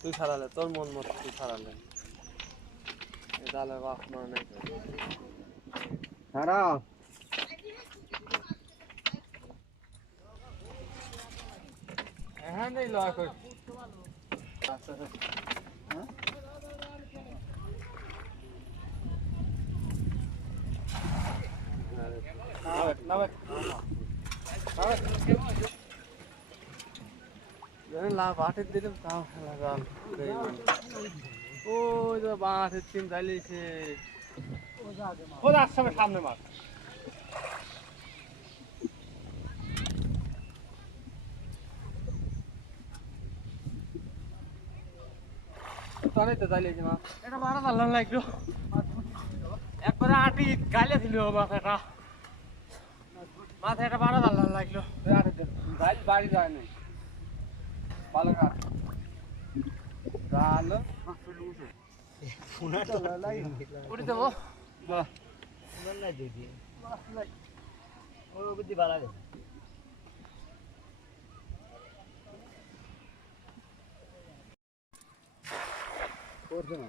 তুই ছাড়ালে তোর মন মতো তুই ছাড়ালে জালে বাপ মা নাই ছাড়াও হ্যাঁ নেই লয় কই লাভ আটের দিলাম তাও খেলা গান ওই তো বাঁশের টিম চালিয়েছে ও যাচ্ছে সামনে মাঠ তো চালিয়েছে মাছ এটা বারো চালান লাগলো একবারে আটি গাইলে ছিল মাথাটা মাথায় একটা বারো চালান লাগলো বাড়ি যায় নাই ভালো কাজ গাল উঠে দেবো করছে না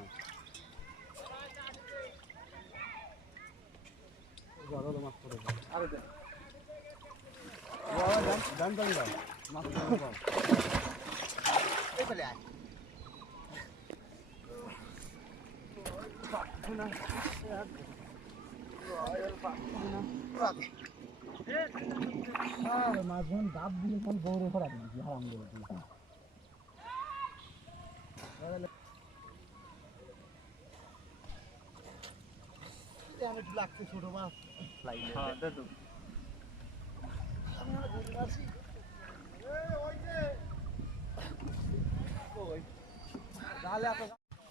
বড় মাছ পড়ে যায় আরে ডান ডান দাও মাছ পড়ে দাও এই চলে আয় মাঝখান ডাব দিয়ে কোন গৌরে করা নাকি হারাম করে দিই আমি একটু লাগছে ছোট মাছ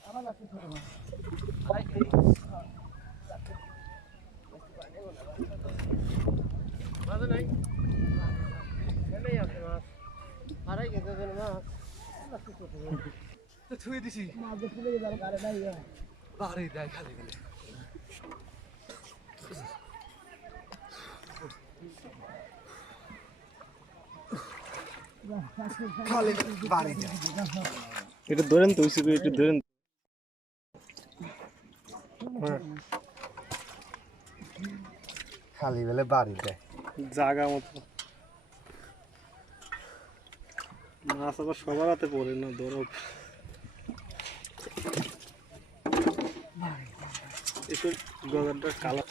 আমার লাগছে ছোট মাছ মাঝে নাই নেই আছে মাছ হারাই গেছে মাছ লাগছে ছোট তো ছুঁয়ে দিছি মাছ দেখলে যারা গাড়ি নাই বাড়ি দেয় খালি গেলে এটা ধরেন তো একটু ধরেন খালি বেলে বাড়িতে জাগা মতো মাছ আবার সবার হাতে পড়ে না ধরো একটু গজারটা কালার